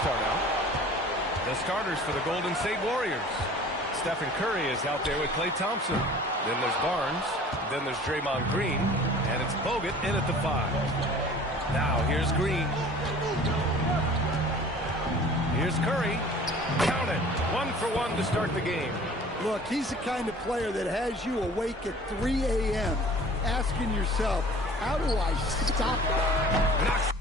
start out. The starters for the Golden State Warriors. Stephen Curry is out there with Klay Thompson. Then there's Barnes. Then there's Draymond Green. And it's Bogut in at the 5. Now here's Green. Here's Curry. Count it. 1 for 1 to start the game. Look, he's the kind of player that has you awake at 3 a.m. asking yourself, how do I stop it?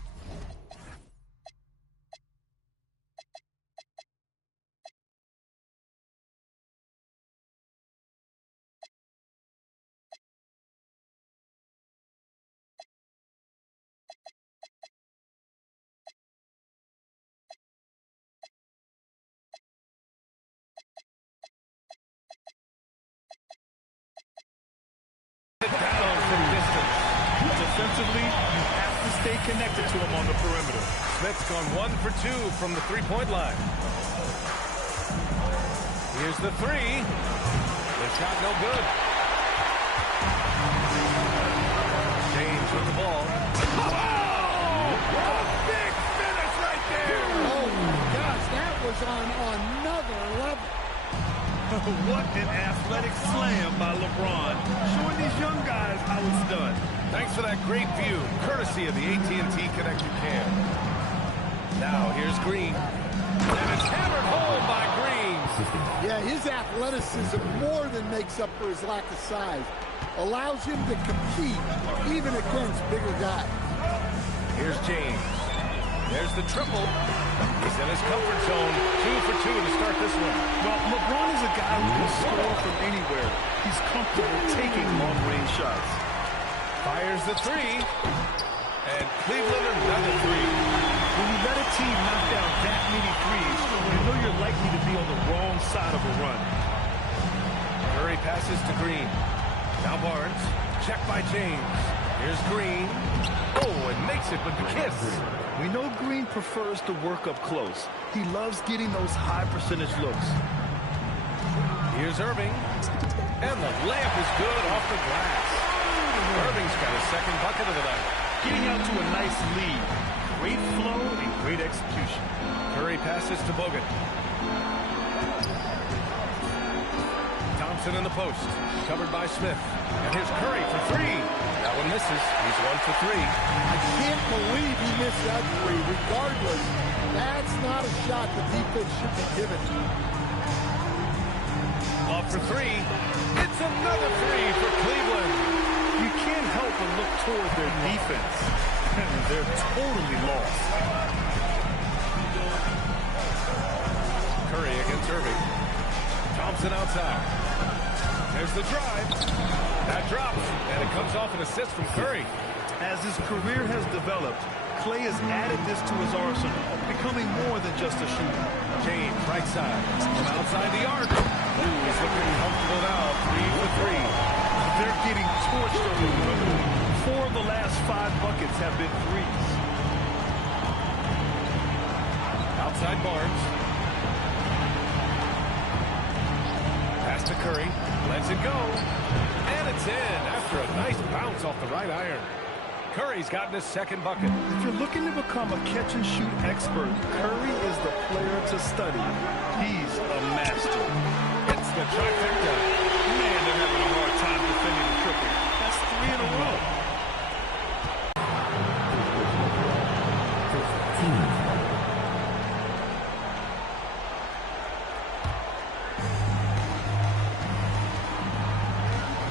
Defensively, you have to stay connected to him on the perimeter. Smith's gone 1 for 2 from the three-point line. Here's the 3. The shot no good. James with the ball. Oh! A big finish right there! Oh, my gosh, that was on another level. What an athletic slam by LeBron, showing these young guys how it's done. Thanks for that great view, courtesy of the AT&T Connected Cam. Now here's Green. And it's hammered home by Green. Yeah, his athleticism more than makes up for his lack of size. Allows him to compete even against bigger guys. Here's James. There's the triple. He's in his comfort zone. 2 for 2 to start this one. Well, LeBron is a guy who can score from anywhere. He's comfortable taking long-range shots. Fires the 3. And Cleveland another 3. When you let a team knock down that many threes, you know you're likely to be on the wrong side of a run. Curry passes to Green. Now Barnes. Check by James. Here's Green. Oh, and makes it with the kiss. We know Green prefers to work up close. He loves getting those high-percentage looks. Here's Irving. And the layup is good off the glass. Irving's got his second bucket of the night. Getting out to a nice lead. Great flow and great execution. Curry passes to Bogut. Thompson in the post. Covered by Smith. And here's Curry for 3. That one misses. He's 1 for 3. I can't believe he missed that 3. Regardless, that's not a shot the defense should be given. Off for 3. It's another 3 for Cleveland. You can't help but look toward their defense. They're totally lost. Curry against Irving. Thompson outside. There's the drive. That drops, and it comes off an assist from Curry. As his career has developed, Klay has added this to his arsenal, becoming more than just a shooter. James, right side, from outside the arc. Ooh, he's looking comfortable now, 3 for 3. They're getting torched on the perimeter. 4 of the last 5 buckets have been threes. Outside Barnes. Pass to Curry. Lets it go. And it's in after a nice bounce off the right iron. Curry's gotten his second bucket. If you're looking to become a catch-and-shoot expert, Curry is the player to study. He's a master. It's the trifecta. Man, they're having a hard time defending the triple. That's 3 in a row.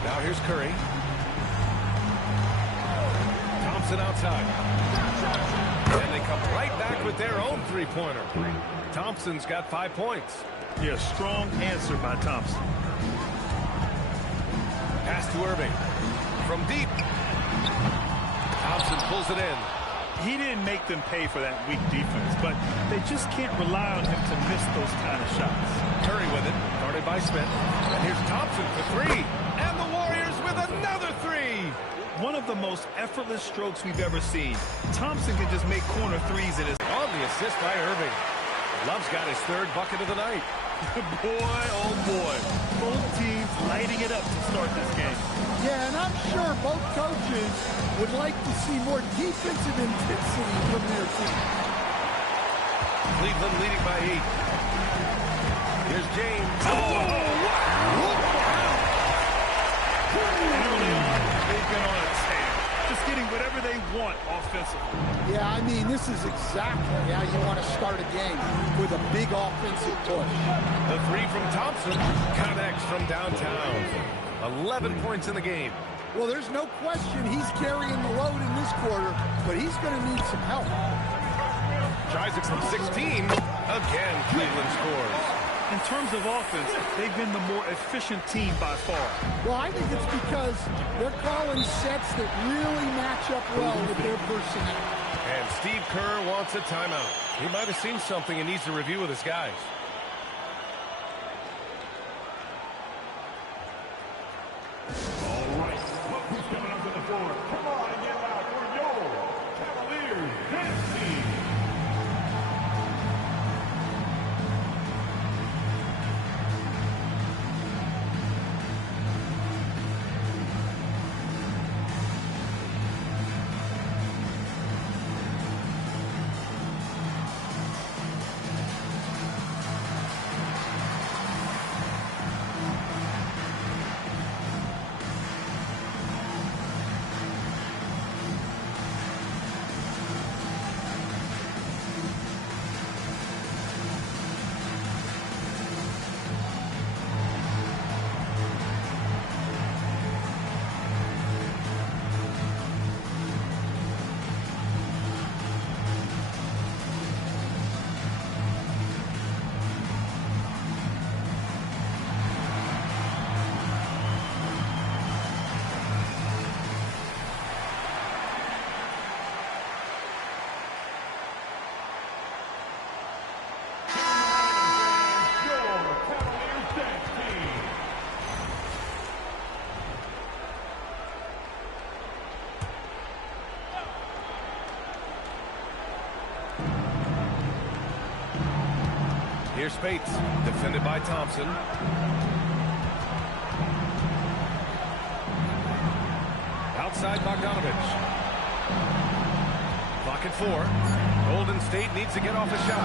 Now here's Curry. Thompson outside. And they come right back with their own three-pointer. Thompson's got 5 points. Yeah, strong answer by Thompson. Pass to Irving. From deep. Thompson pulls it in. He didn't make them pay for that weak defense, but they just can't rely on him to miss those kind of shots. Curry with it, guarded by Smith. And here's Thompson for 3. And the Warriors with another 3. One of the most effortless strokes we've ever seen. Thompson can just make corner threes in his... On the assist by Irving. Love's got his 3rd bucket of the night. Boy, oh boy. Both teams lighting it up to start this game. Yeah, and I'm sure both coaches would like to see more defensive intensity from their team. Cleveland leading by 8. Here's James. Early on, they've been on a tear, just getting whatever they want offensively. Yeah, I mean, this is exactly how you want to start a game, with a big offensive push. The three from Thompson connects from downtown. 11 points in the game. Well, there's no question he's carrying the load in this quarter, but he's going to need some help. Tries it from 16. Again, Cleveland scores. In terms of offense, they've been the more efficient team by far. Well, I think it's because they're calling sets that really match up well with their personnel. And Steve Kerr wants a timeout. He might have seen something and needs to review with his guys. All right, look who's coming up to the floor. Come on and get loud for your Cavaliers dance team. Here's Spates, defended by Thompson. Outside Bogdanovich. Clock at 4. Golden State needs to get off a shot.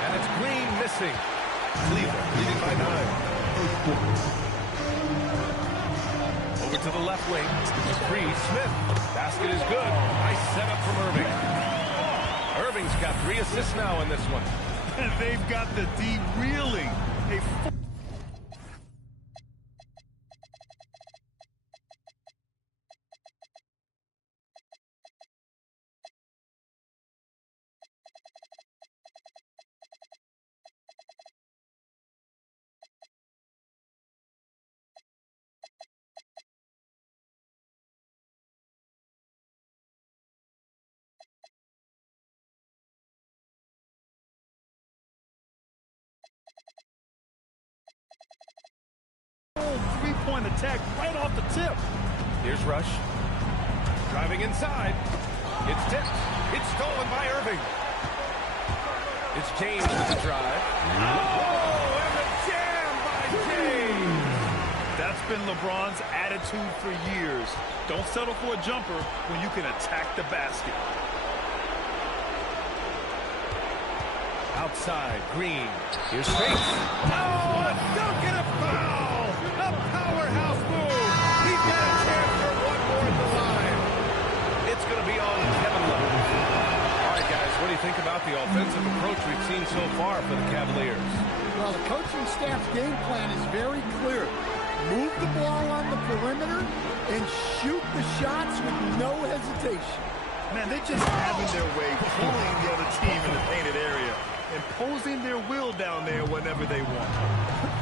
And it's Green missing. Cleveland leading by 9. Over to the left wing. Free Smith. Basket is good. Nice setup from Irving. Irving's got 3 assists now in this one. And they've got the D reeling. A 3-point attack right off the tip. Here's Rush. Driving inside. It's tipped. It's stolen by Irving. It's James with the drive. Oh, and the jam by James. That's been LeBron's attitude for years. Don't settle for a jumper when you can attack the basket. Outside, Green. Here's Spates. Oh, a dunk and a foul. A powerhouse move. He's got a chance for one more at the line. It's going to be on Kevin Love. All right, guys, what do you think about the offensive approach we've seen so far for the Cavaliers? Well, the coaching staff's game plan is very clear. Move the ball on the perimeter and shoot the shots with no hesitation. Man, they're just having their way, pulling the other team in the painted area, imposing their will down there whenever they want.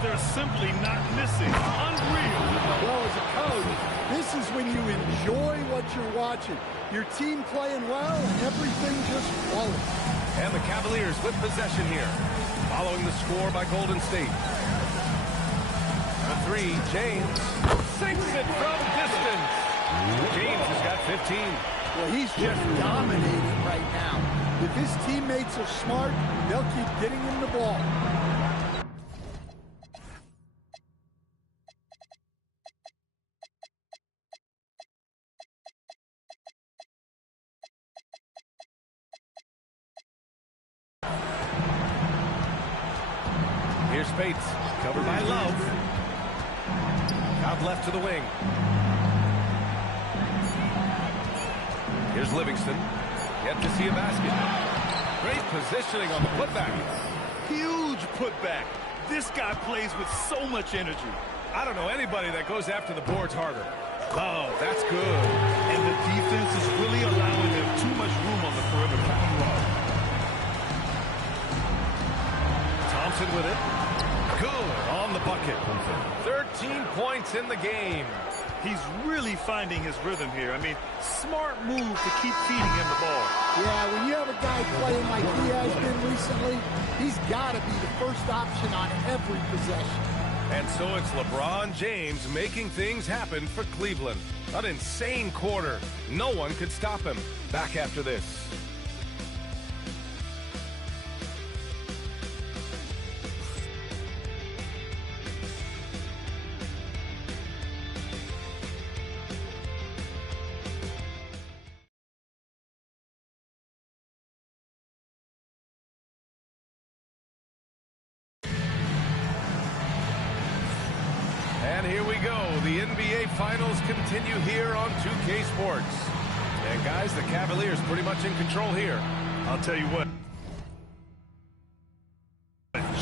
They're simply not missing. Unreal. Well, as a coach, this is when you enjoy what you're watching. Your team playing well and everything just flowing. And the Cavaliers with possession here, following the score by Golden State. The 3, James sinks it from distance. James has got 15. Well, he's just dominating right now. If his teammates are smart, they'll keep getting him the ball. Spates, covered by Love. Out left to the wing. Here's Livingston. Yet to see a basket. Great positioning on the putback. Huge putback. This guy plays with so much energy. I don't know anybody that goes after the boards harder. Oh, that's good. And the defense is really allowing them too much room on the perimeter. Thompson with it. Good on the bucket. 13 points in the game. He's really finding his rhythm here. I mean, smart move to keep feeding him the ball. Yeah, when you have a guy playing like he has been recently, he's got to be the first option on every possession. And so it's LeBron James making things happen for Cleveland. An insane quarter. No one could stop him. Back after this. And here we go. The NBA Finals continue here on 2K Sports. And guys, the Cavaliers pretty much in control here. I'll tell you what.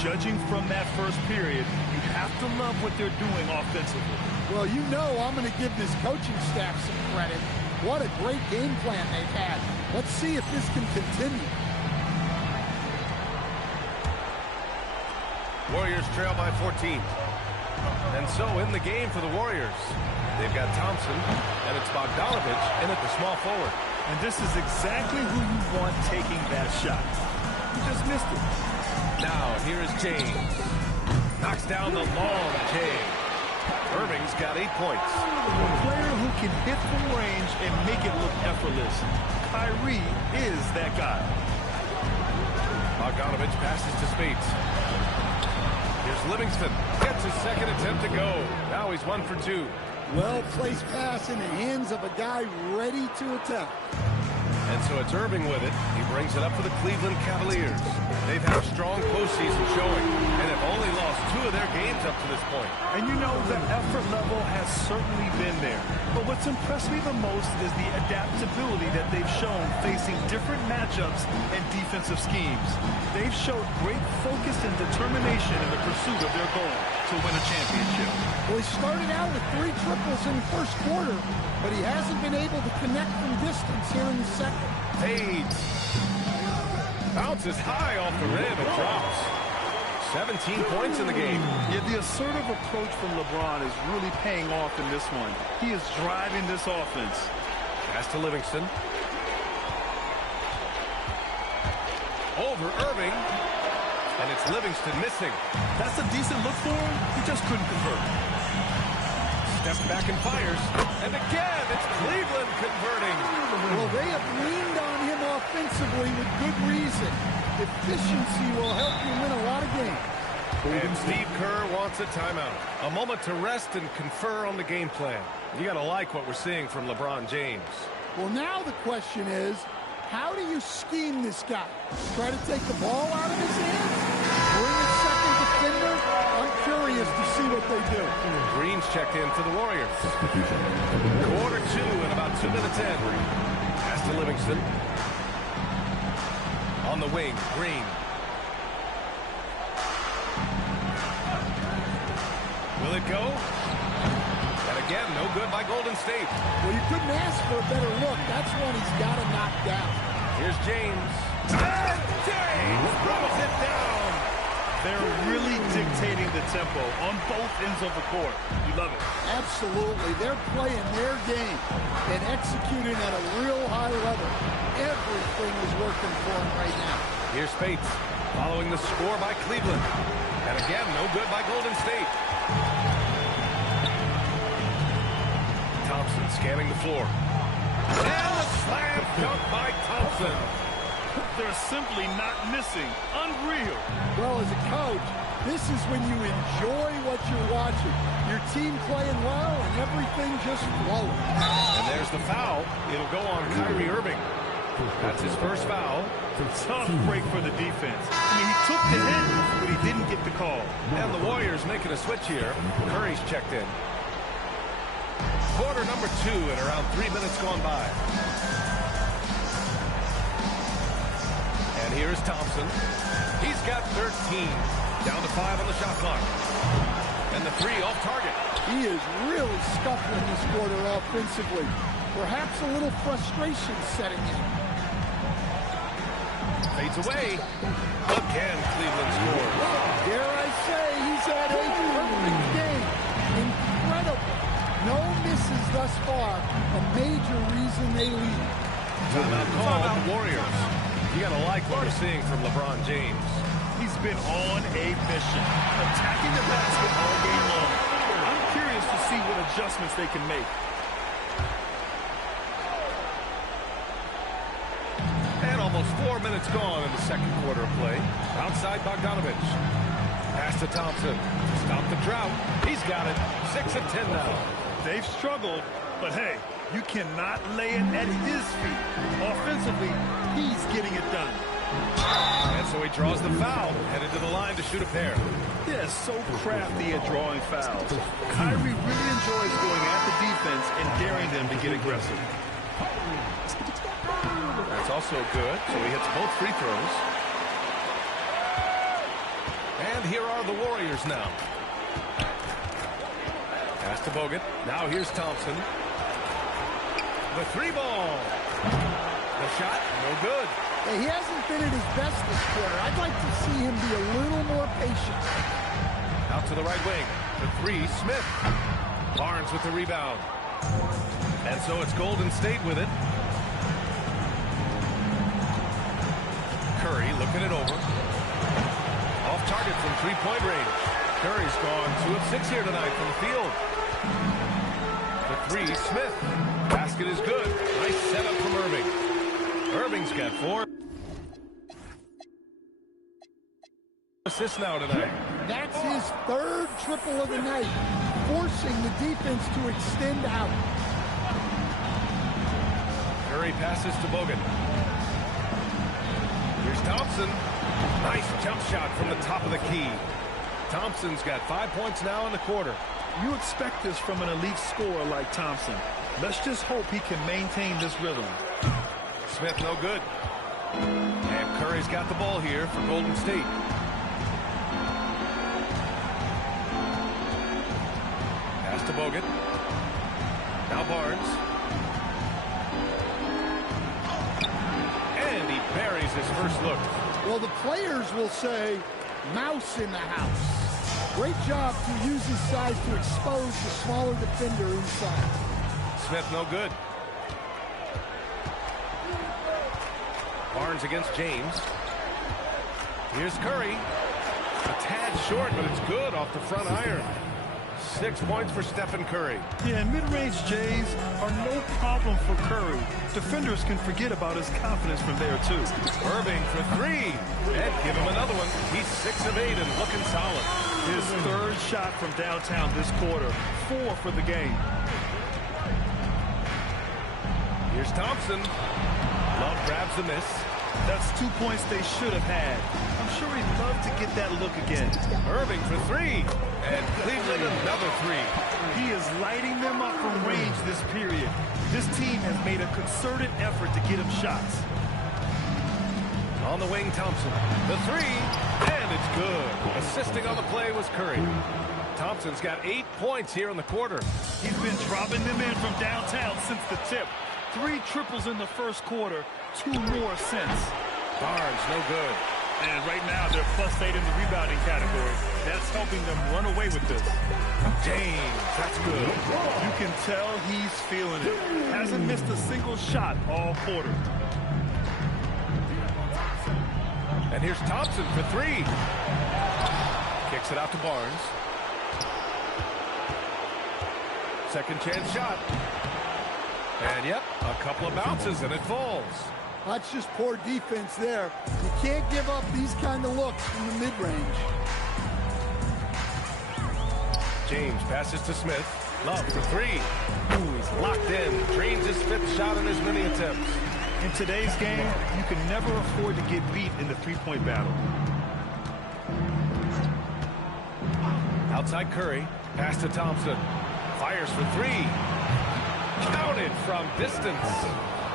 Judging from that first period, you have to love what they're doing offensively. Well, you know I'm going to give this coaching staff some credit. What a great game plan they've had. Let's see if this can continue. Warriors trail by 14. And so in the game for the Warriors, they've got Thompson, and it's Bogdanovich in at the small forward. And this is exactly who you want taking that shot. He just missed it. Now, here is James. Knocks down the long J. Irving's got 8 points. A player who can hit from range and make it look effortless. Kyrie is that guy. Bogdanovich passes to Spates. Here's Livingston. Gets his second attempt to go. Now he's 1 for 2. Well-placed pass in the hands of a guy ready to attack. And so it's Irving with it. He brings it up for the Cleveland Cavaliers. They've had a strong postseason showing and have only lost 2 of their games up to this point. And you know, the effort level has certainly been there. But what's impressed me the most is the adaptability that they've shown facing different matchups and defensive schemes. They've showed great focus and determination in the pursuit of their goal to win a championship. Well, he started out with 3 triples in the first quarter, but he hasn't been able to connect from distance here in the second. Fades. Bounces high off the rim and drops. 17 points in the game. Yeah, the assertive approach from LeBron is really paying off in this one. He is driving this offense. Pass to Livingston. Over Irving. And it's Livingston missing. That's a decent look for him. He just couldn't convert. Steps back and fires. And again, it's Cleveland converting. Well, they have leaned on him offensively with good reason. Efficiency will help you win a lot of games. And Steve Kerr wants a timeout. A moment to rest and confer on the game plan. You got to like what we're seeing from LeBron James. Well, now the question is, how do you scheme this guy? Try to take the ball out of his hands? Bring a second defender? I'm curious to see what they do. Green's checked in for the Warriors. Quarter 2 and about 2 minutes in. Pass to Livingston. On the wing, Green. Will it go? And again, no good by Golden State. Well, you couldn't ask for a better look. That's one he's got to knock down. Here's James. And James throws it down. They're really dictating the tempo on both ends of the court. You love it. Absolutely. They're playing their game and executing at a real high level. Everything is working for them right now. Here's Spates following the score by Cleveland. And again, no good by Golden State. Thompson scanning the floor. And a slam dunk by Thompson. They're simply not missing. Unreal. Well, as a coach, this is when you enjoy what you're watching. Your team playing well and everything just flowing. And there's the foul. It'll go on Kyrie Irving. That's his first foul. Tough break for the defense. I mean, he took the hit, but he didn't get the call. And the Warriors making a switch here. Curry's checked in. Quarter number 2 and around 3 minutes gone by. And here's Thompson. He's got 13. Down to 5 on the shot clock. And the 3 off target. He is really scuffling this quarter offensively. Perhaps a little frustration setting in. Fades away. Again, Cleveland scores. Dare I say, he's had a perfect game. Incredible. No misses thus far. A major reason they lead. Timeout call on the Warriors. You got to like what we're seeing from LeBron James. He's been on a mission, attacking the basket all game long. I'm curious to see what adjustments they can make. And almost 4 minutes gone in the second quarter of play. Outside Bogdanovich. Pass to Thompson. Stop the drought. He's got it. 6 of 10 now. They've struggled, but hey, you cannot lay it at his feet. Offensively, he's getting it done. And so he draws the foul. Headed to the line to shoot a pair. Yeah, so crafty at drawing fouls. Kyrie really enjoys going at the defense and daring them to get aggressive. That's also good, so he hits both free throws. And here are the Warriors now. Pass to Bogut. Now here's Thompson. The 3-ball. The shot, no good. Hey, he hasn't been at his best this quarter. I'd like to see him be a little more patient. Out to the right wing. The 3, Smith. Barnes with the rebound. And so it's Golden State with it. Curry looking it over. Off target from 3-point range. Curry's gone 2 of 6 here tonight from the field. The 3, Smith. Basket is good. Nice setup from Irving. Irving's got 4 assists now tonight. That's his 3rd triple of the night, forcing the defense to extend out. Curry passes to Bogut. Here's Thompson. Nice jump shot from the top of the key. Thompson's got 5 points now in the quarter. You expect this from an elite scorer like Thompson. Let's just hope he can maintain this rhythm. Smith no good. And Curry's got the ball here for Golden State. Pass to Bogut. Now Barnes. And he buries his first look. Well, the players will say, mouse in the house. Great job to use his size to expose the smaller defender inside. Smith no good. Barnes against James. Here's Curry. A tad short, but it's good off the front iron. 6 points for Stephen Curry. Yeah, mid-range Jays are no problem for Curry. Defenders can forget about his confidence from there, too. Irving for 3. And give him another one. He's 6 of 8 and looking solid. His 3rd shot from downtown this quarter. 4 for the game. Here's Thompson. Love grabs the miss. That's 2 points they should have had. I'm sure he'd love to get that look again. Irving for 3. And Cleveland another 3. He is lighting them up from range this period. This team has made a concerted effort to get him shots. On the wing, Thompson. The 3. And it's good. Assisting on the play was Curry. Thompson's got 8 points here in the quarter. He's been dropping them in from downtown since the tip. 3 triples in the first quarter, 2 more since. Barnes, no good. And right now, they're +8 in the rebounding category. That's helping them run away with this. James, that's good. You can tell he's feeling it. Hasn't missed a single shot all quarter. And here's Thompson for 3. Kicks it out to Barnes. Second chance shot. And yep, a couple of bounces and it falls. That's just poor defense there. You can't give up these kind of looks from the mid-range. James passes to Smith. Love for 3. Ooh, he's locked in. Drains his 5th shot in as many attempts. In today's game, you can never afford to get beat in the three-point battle. Outside Curry, pass to Thompson. Fires for three. Counted from distance.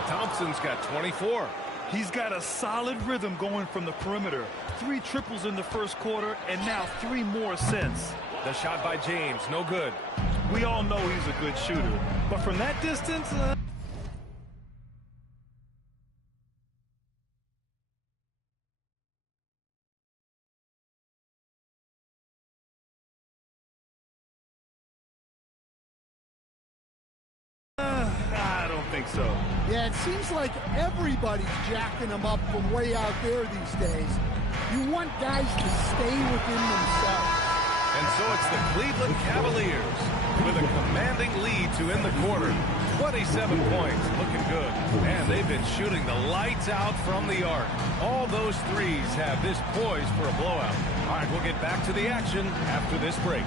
Thompson's got 24. He's got a solid rhythm going from the perimeter. 3 triples in the first quarter, and now 3 more since. The shot by James, no good. We all know he's a good shooter, but from that distance... I don't think so. Yeah, it seems like everybody's jacking them up from way out there these days. You want guys to stay within themselves. And so it's the Cleveland Cavaliers with a commanding lead to end the quarter. 27 points, looking good. And they've been shooting the lights out from the arc. All those threes have this poised for a blowout. All right, we'll get back to the action after this break.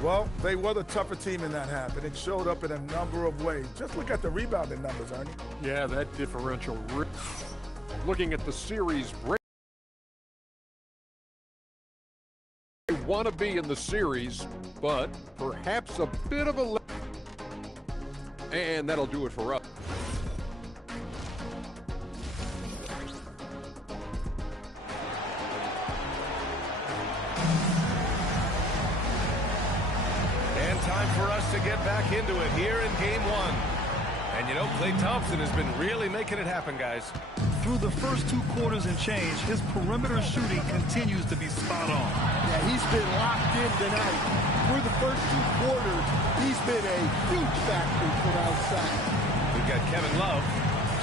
Well, they were the tougher team in that half, and it showed up in a number of ways. Just look at the rebounding numbers, Ernie. Yeah, that differential. Looking at the series, they want to be in the series, but perhaps a bit of a... And that'll do it for us. Time for us to get back into it here in game 1. And you know, Klay Thompson has been really making it happen, guys. Through the first 2 quarters and change, his perimeter shooting continues to be spot on. Yeah, he's been locked in tonight. Through the first 2 quarters, he's been a huge factor from outside. We've got Kevin Love,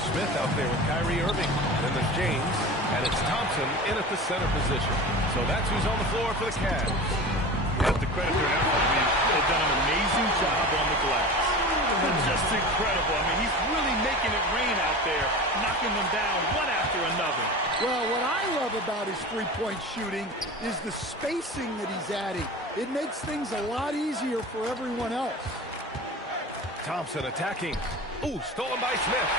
Smith out there with Kyrie Irving. Then there's James, and it's Thompson in at the center position. So that's who's on the floor for the Cavs. You have to credit their effort. I mean, they've done an amazing job on the glass. They're just incredible. I mean, he's really making it rain out there, knocking them down one after another. Well, what I love about his three-point shooting is the spacing that he's adding. It makes things a lot easier for everyone else. Thompson attacking. Ooh, stolen by Smith.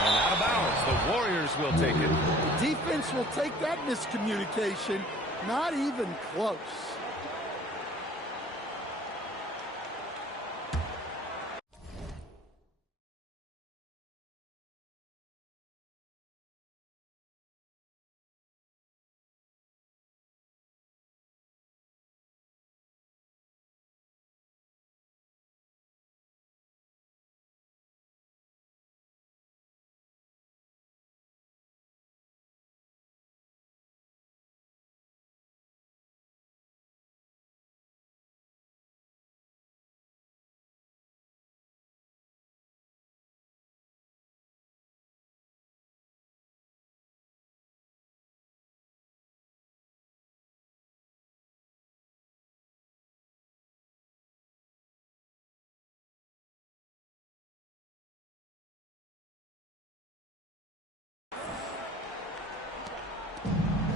And out of bounds. The Warriors will take it. The defense will take that miscommunication. Not even close.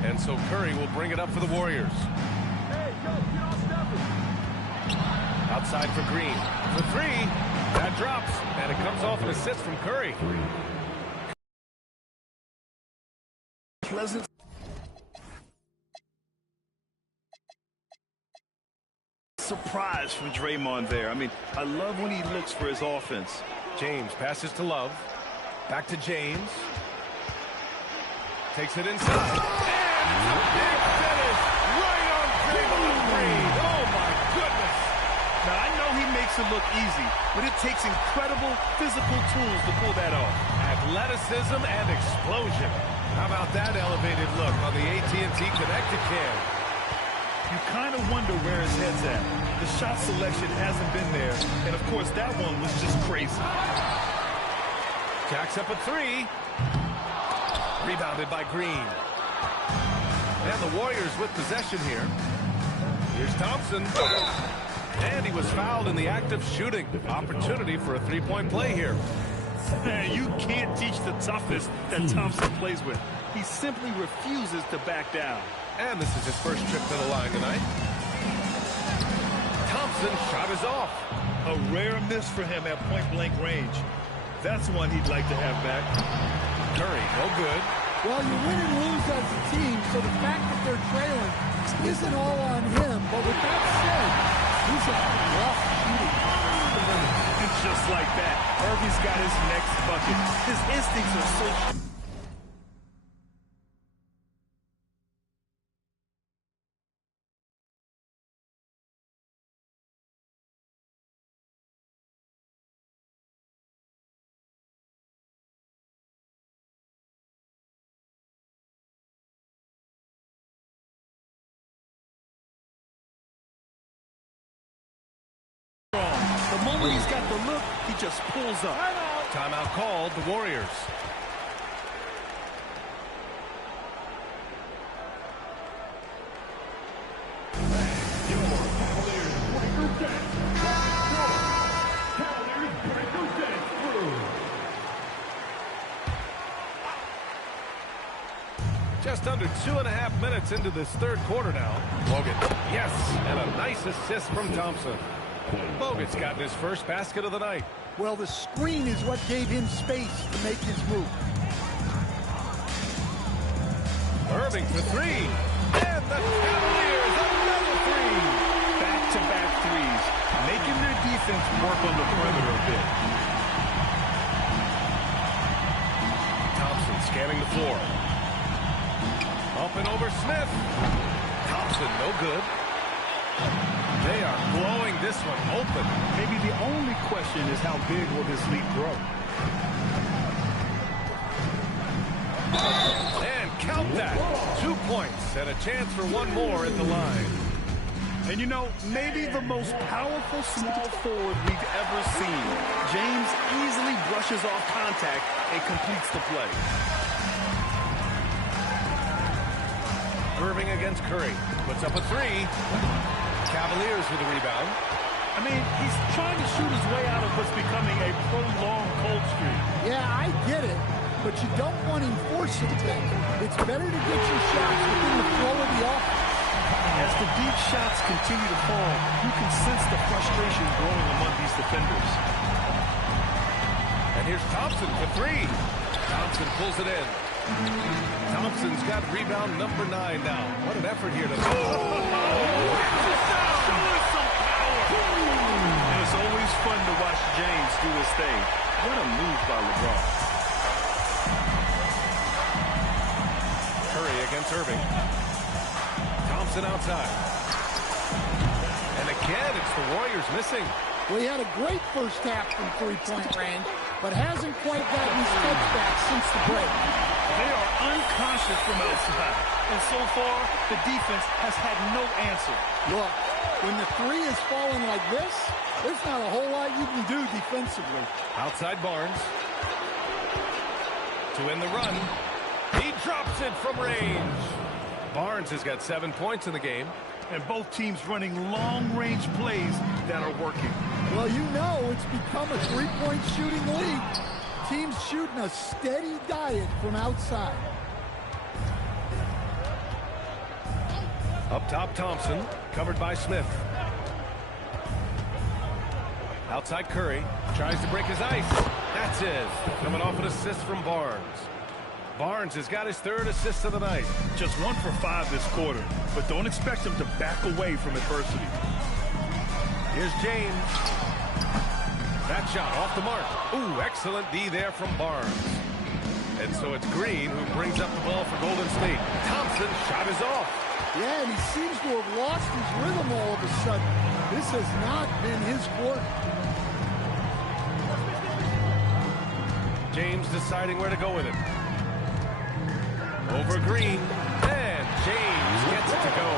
And so Curry will bring it up for the Warriors. Hey, yo, get off Stephen. Outside for Green. For 3. That drops. And it comes off an assist from Curry. Pleasant. Surprise from Draymond there. I mean, I love when he looks for his offense. James passes to Love. Back to James. Takes it inside. And it's a big finish right on Draymond Green. Oh, my goodness. Now, I know he makes it look easy, but it takes incredible physical tools to pull that off. Athleticism and explosion. How about that elevated look on the AT&T Connected Cam? You kind of wonder where his head's at. The shot selection hasn't been there, and of course that one was just crazy. Jacks up a 3. Rebounded by Green. And the Warriors with possession here. Here's Thompson. And he was fouled in the act of shooting. Opportunity for a three-point play here. Man, you can't teach the toughness that Thompson plays with. He simply refuses to back down. And this is his first trip to the line tonight. Thompson's shot is off. A rare miss for him at point-blank range. That's one he'd like to have back. Curry, no good. Well, you win and lose as a team, so the fact that they're trailing isn't all on him. But with that said, he's a rough shooting. And just like that, Irving's got his next bucket. His instincts are so... The moment he's got the look, he just pulls up. Timeout called, the Warriors. Just under 2.5 minutes into this third quarter now. Logan, yes, and a nice assist from Thompson. Bogut's gotten his first basket of the night. Well, the screen is what gave him space to make his move. Irving for three. And the Cavaliers another three. Back-to-back threes, making their defense work on the perimeter a bit. Thompson scanning the floor. Up and over Smith. Thompson, no good. They are blowing this one open. Maybe the only question is how big will this lead grow? And count that. 2 points and a chance for one more at the line. And you know, maybe the most powerful small forward we've ever seen. James easily brushes off contact and completes the play. Irving against Curry. Puts up a three. Cavaliers with a rebound. I mean, he's trying to shoot his way out of what's becoming a prolonged cold streak. Yeah, I get it, but you don't want him forcing things. It's better to get your shots within the flow of the offense. As the deep shots continue to fall, you can sense the frustration growing among these defenders. And here's Thompson for three. Thompson pulls it in. Thompson's got rebound number 9 now. What an effort here to... And it's always fun to watch James do his thing. What a move by LeBron. Curry against Irving. Thompson outside. And again, it's the Warriors missing. Well, he had a great first half from three-point range, but hasn't quite gotten his steps back since the break. They are unconscious from outside, and so far, the defense has had no answer. Look, when the three is falling like this, there's not a whole lot you can do defensively. Outside Barnes. To end the run. He drops it from range. Barnes has got 7 points in the game. And both teams running long-range plays that are working. Well, you know it's become a three-point shooting league. Teams shooting a steady diet from outside. Up top, Thompson, covered by Smith. Outside Curry, tries to break his ice. That's it. Coming off an assist from Barnes. Barnes has got his 3rd assist of the night. Just 1 for 5 this quarter, but don't expect him to back away from adversity. Here's James. That shot off the mark. Ooh, excellent D there from Barnes. And so it's Green who brings up the ball for Golden State. Thompson's shot is off. Yeah, and he seems to have lost his rhythm all of a sudden. This has not been his quarter. James deciding where to go with it. Over Green. And James gets it to go.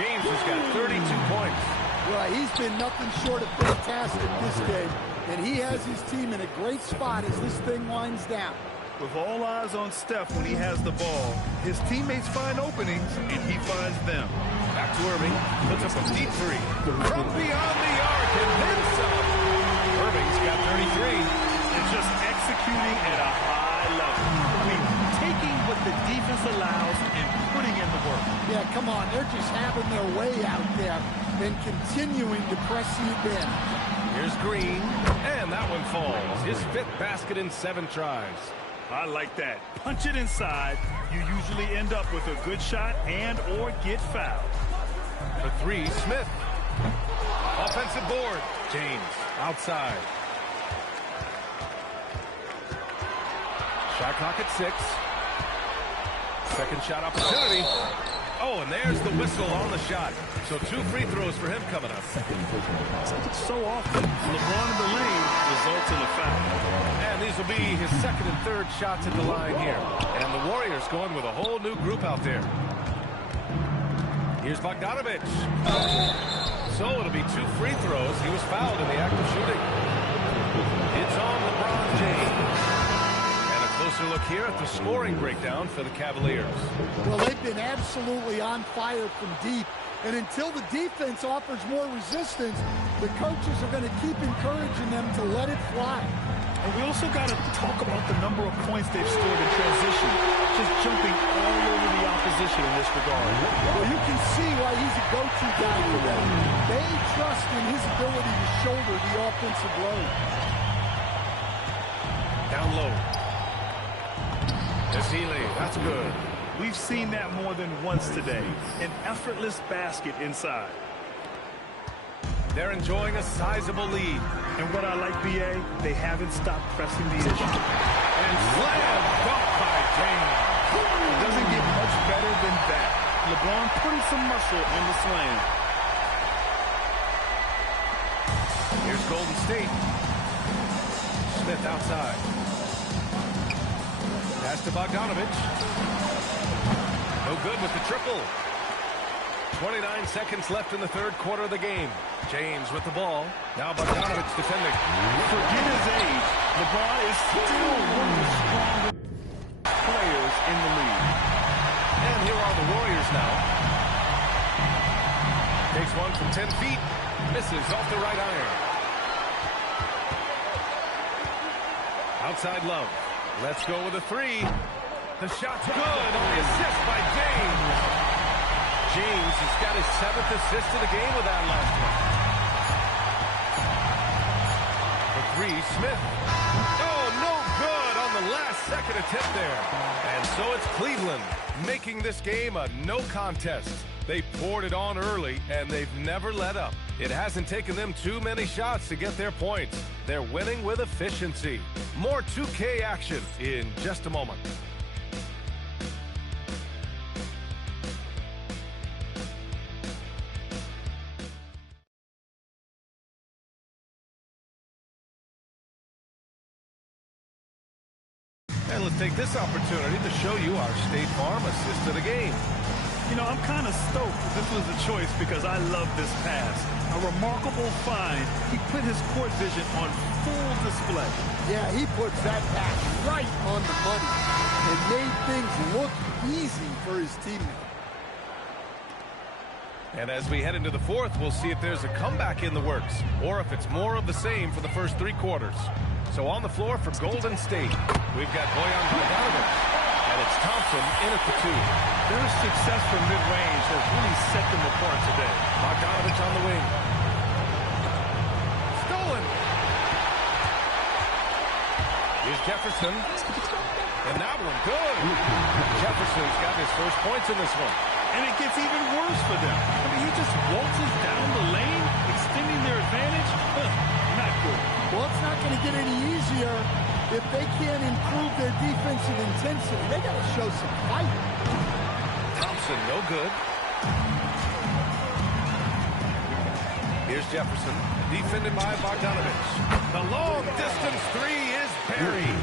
James has got 32 points. Well, he's been nothing short of fantastic this game, and he has his team in a great spot as this thing winds down. With all eyes on Steph when he has the ball, his teammates find openings, and he finds them. Back to Irving. Puts up a deep three. From beyond the arc, and then some. Irving's got 33. And just executing at a high level. I mean, taking what the defense allows and putting in the work. Yeah, come on. They're just having their way out there and continuing to press the advantage. Here's Green, and that one falls. His 5th basket in 7 tries. I like that. Punch it inside. You usually end up with a good shot and or get fouled. For 3, Smith. Offensive board. James outside. Shot clock at 6. Second shot opportunity. Oh, and there's the whistle on the shot. So 2 free throws for him coming up. So often, LeBron in the lane results in a foul. And these will be his 2nd and 3rd shots at the line here. And the Warriors going with a whole new group out there. Here's Bogdanovich. So it'll be 2 free throws. He was fouled in the act of shooting. It's on LeBron James. And a closer look here at the scoring breakdown for the Cavaliers. Well, they've been absolutely on fire from deep. And until the defense offers more resistance, the coaches are going to keep encouraging them to let it fly. And we also got to talk about the number of points they've scored in transition, just jumping all over the opposition in this regard. Well, you can see why he's a go-to guy for them. They trust in his ability to shoulder the offensive load. Down low. Healy, that's good. We've seen that more than once today. An effortless basket inside. They're enjoying a sizable lead. And what I like, B.A., they haven't stopped pressing the issue. And slam dunk by James. It doesn't get much better than that. LeBron putting some muscle in the slam. Here's Golden State. Smith outside. Pass to Bogdanovich. No good with the triple. 29 seconds left in the 3rd quarter of the game. James with the ball. Now Bogdanovich defending. Forget his age. LeBron is still one of the stronger players in the league. And here are the Warriors now. Takes one from 10 feet. Misses off the right iron. Outside Love. Let's go with a 3. The shot's good on the assist by James. James has got his 7th assist of the game with that last one. The 3, Smith. Oh, no good on the last second attempt there. And so it's Cleveland making this game a no contest. They poured it on early, and they've never let up. It hasn't taken them too many shots to get their points. They're winning with efficiency. More 2K action in just a moment. And let's take this opportunity to show you our State Farm assist of the game. You know, I'm kind of stoked that this was a choice because I love this pass. A remarkable find. He put his court vision on full display. Yeah, he puts that pass right on the money and made things look easy for his teammate. And as we head into the 4th, we'll see if there's a comeback in the works or if it's more of the same for the first 3 quarters. So on the floor for Golden State, we've got Bojan Bogdanović, and it's Thompson in at the 2. Their success from mid-range has really set them apart today. Bogdanović on the wing. Stolen. Here's Jefferson. And that one good. Jefferson's got his first points in this one. And it gets even worse for them. I mean, he just waltzes down the lane, extending their advantage. Not good. Well, it's not going to get any easier if they can't improve their defensive intensity. They got to show some fight. Thompson, no good. Here's Jefferson, defended by Bogdanović. The long-distance 3 is buried.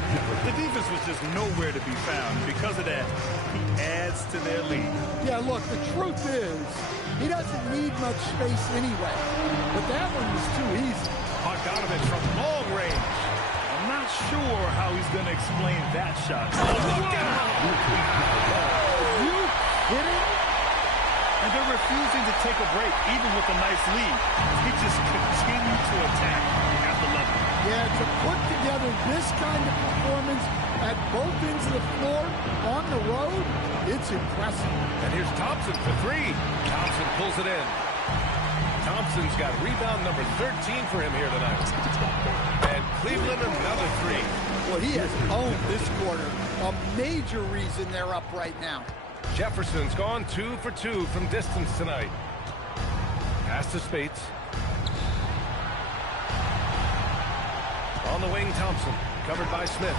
The defense was just nowhere to be found. Because of that, he adds to their lead. Yeah, look, the truth is, he doesn't need much space anyway. But that one was too easy. Bogdanović from long range. I'm not sure how he's is going to explain that shot. Are you kidding? And they're refusing to take a break, even with a nice lead. They just continue to attack at the level. Yeah, to put together this kind of performance at both ends of the floor on the road, it's impressive. And here's Thompson for three. Thompson pulls it in. Thompson's got rebound number 13 for him here tonight. And Cleveland another three. Well, he has owned this quarter. A major reason they're up right now. Jefferson's gone 2 for 2 from distance tonight. Pass to Spates. On the wing, Thompson, covered by Smith.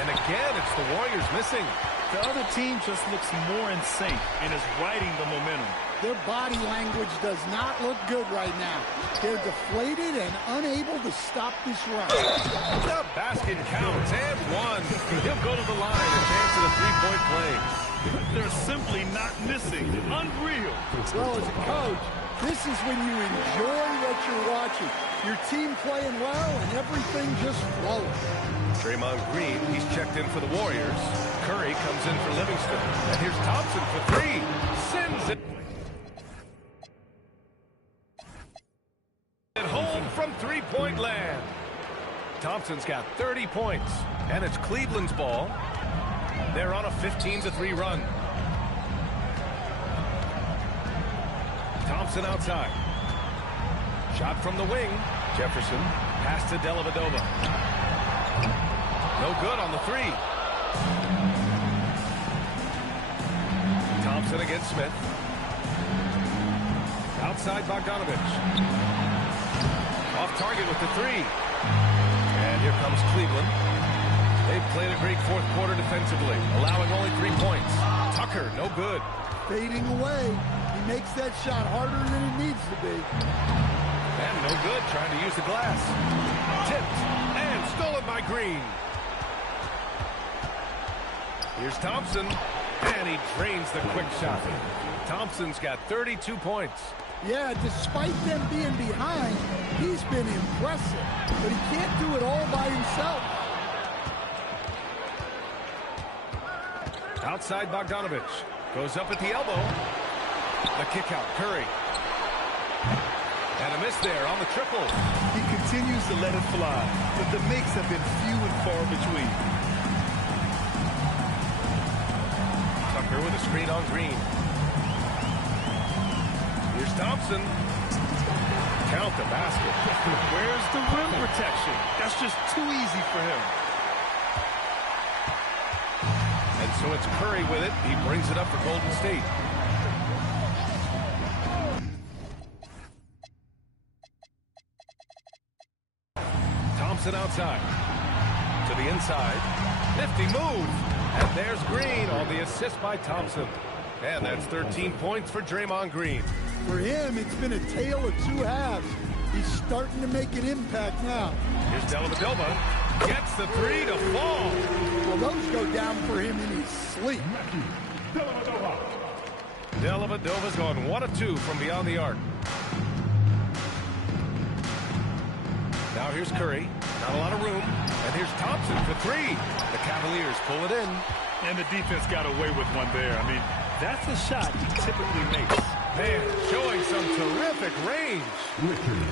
And again, it's the Warriors missing. The other team just looks more in sync and is riding the momentum. Their body language does not look good right now. They're deflated and unable to stop this run. The basket counts and one. He'll go to the line, a chance at a three-point play. They're simply not missing. Unreal. Well, as a coach, this is when you enjoy what you're watching. Your team playing well and everything just flowing. Draymond Green, he's checked in for the Warriors. Curry comes in for Livingston. And here's Thompson for three. Sends it. At home from three-point land. Thompson's got 30 points. And it's Cleveland's ball. They're on a 15-3 run. Thompson outside. Shot from the wing. Jefferson. Pass to Dellavedova. No good on the three. Thompson against Smith. Outside Bogdanovich. Off target with the three. And here comes Cleveland. They've played a great fourth quarter defensively, allowing only 3 points. Tucker, no good. Fading away. He makes that shot harder than it needs to be. And no good, trying to use the glass. Tipped and stolen by Green. Here's Thompson, and he drains the quick shot. Thompson's got 32 points. Yeah, despite them being behind, he's been impressive. But he can't do it all by himself. Outside Bogdanovich. Goes up at the elbow. The kick out, Curry. And a miss there on the triple. He continues to let it fly, but the makes have been few and far between. Tucker with a screen on Green. Here's Thompson. Count the basket. Where's the rim protection? That's just too easy for him. And so it's Curry with it. He brings it up for Golden State. Thompson outside. To the inside. Nifty move. And there's Green on the assist by Thompson. And that's 13 points for Draymond Green. For him, it's been a tale of two halves. He's starting to make an impact now. Here's Dellavedova. Gets the three to fall. Well, those go down for him in his sleep. Dellavedova's gone 1 of 2 from beyond the arc. Now here's Curry. Not a lot of room. And here's Thompson for three. The Cavaliers pull it in. And the defense got away with one there. I mean, that's a shot he typically makes. Man, showing some terrific range.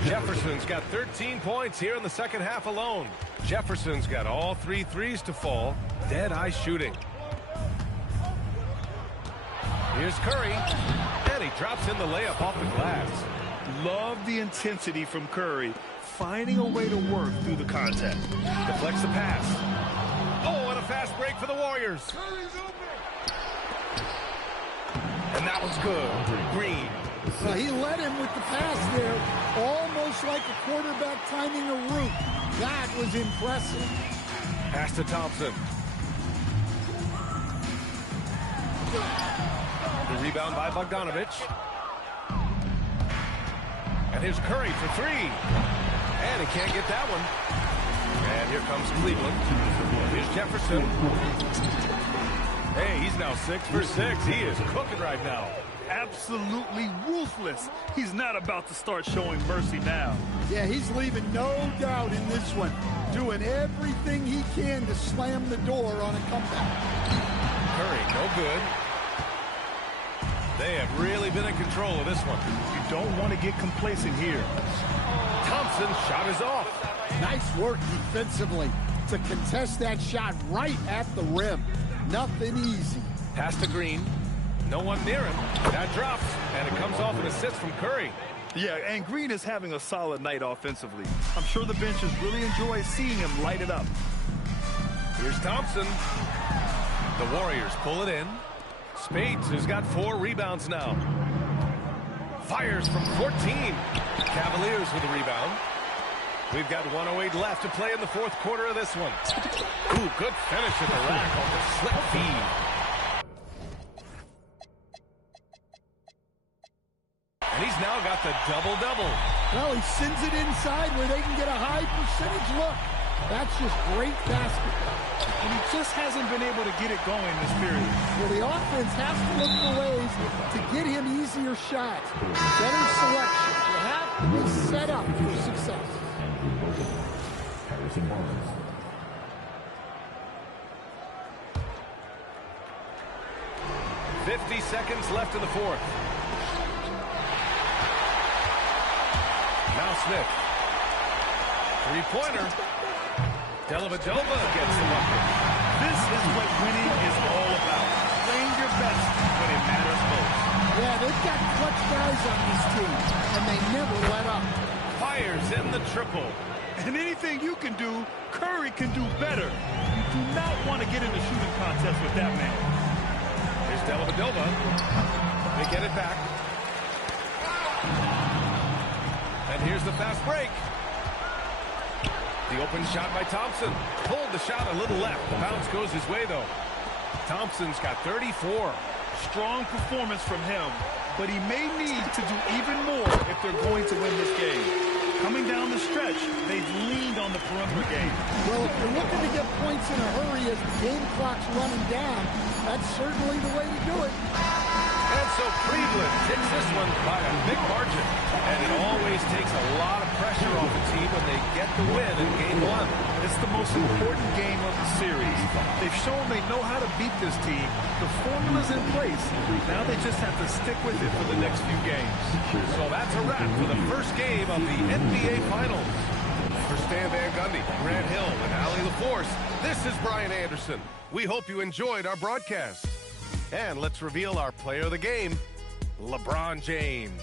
Jefferson's got 13 points here in the second half alone. Jefferson's got all 3 threes to fall. Dead-eye shooting. Here's Curry. And he drops in the layup off the glass. Love the intensity from Curry. Finding a way to work through the contact. Deflects the pass. Oh, and a fast break for the Warriors. And that was good. Green. Well, he led him with the pass there, almost like a quarterback timing a route. That was impressive. Pass to Thompson. The rebound by Bogdanovich. And here's Curry for three. And he can't get that one. And here comes Cleveland. Here's Jefferson. Hey, he's now 6 for 6. He is cooking right now. absolutely ruthless. He's not about to start showing mercy now. Yeah, he's leaving no doubt in this one. Doing everything he can to slam the door on a comeback. Curry, no good. They have really been in control of this one. You don't want to get complacent here. Thompson's shot is off. Nice work defensively to contest that shot right at the rim. Nothing easy. Pass to Green. No one near him. That drops, and it comes off an assist from Curry. Yeah, and Green is having a solid night offensively. I'm sure the benches really enjoy seeing him light it up. Here's Thompson. The Warriors pull it in. Spades has got 4 rebounds now. Fires from 14. Cavaliers with a rebound. We've got 1:08 left to play in the 4th quarter of this one. Ooh, good finish at the rack on the slip feed. And he's now got the double-double. Well, he sends it inside where they can get a high percentage look. That's just great basketball. And he just hasn't been able to get it going this period. Well, the offense has to look for ways to get him easier shots. Better selection. You have to be set up for success. 50 seconds left in the 4th. Now Smith. Three-pointer. Dellavedova gets the bucket. This is what winning is all about. Playing your best when it matters most. Yeah, they've got clutch guys on this team, and they never let up. Fires in the triple. And anything you can do, Curry can do better. You do not want to get in a shooting contest with that man. Here's Dellavedova. They get it back. And here's the fast break. The open shot by Thompson. Pulled the shot a little left. The bounce goes his way, though. Thompson's got 34. Strong performance from him, but he may need to do even more if they're going to win this game. Coming down the stretch, they've leaned on the perimeter game. Well, if you're looking to get points in a hurry as the game clock's running down, that's certainly the way to do it. And so Cleveland takes this one by a big margin. And it always takes a lot of pressure off a team when they get the win in Game 1. It's the most important game of the series. They've shown they know how to beat this team. The formula's in place. Now they just have to stick with it for the next few games. So that's a wrap for the first game of the NBA Finals. For Stan Van Gundy, Grant Hill, and Allie LaForce, this is Brian Anderson. We hope you enjoyed our broadcast. And let's reveal our player of the game, LeBron James.